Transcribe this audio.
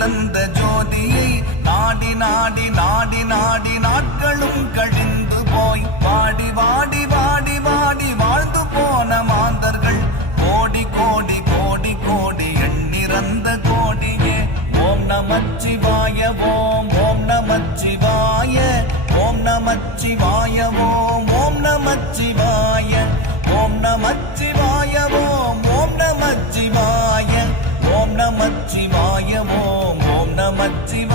துலந்த ஜோதியை நாடி நாடி நாடி நாடி நாட்களும் கழிந்து போய் வாடி வாடி வாடி வாடி வாழ்ந்து போன மாந்தர்கள் கோடி கோடி கோடி கோடி எண்ணிறந்த கோடியே. ஓம் நமச்சிவாய ஓம் ஓம் நமச்சிவாய ஓம் நமச்சிவாய ஓம் ஓம் நமச்சிவாய ஓம் நமச்சிவாய ஓம் ஓம் நமச்சிவாய ஓம் நமச்சிவாய ஓம் ஓம் நமச்சிவாய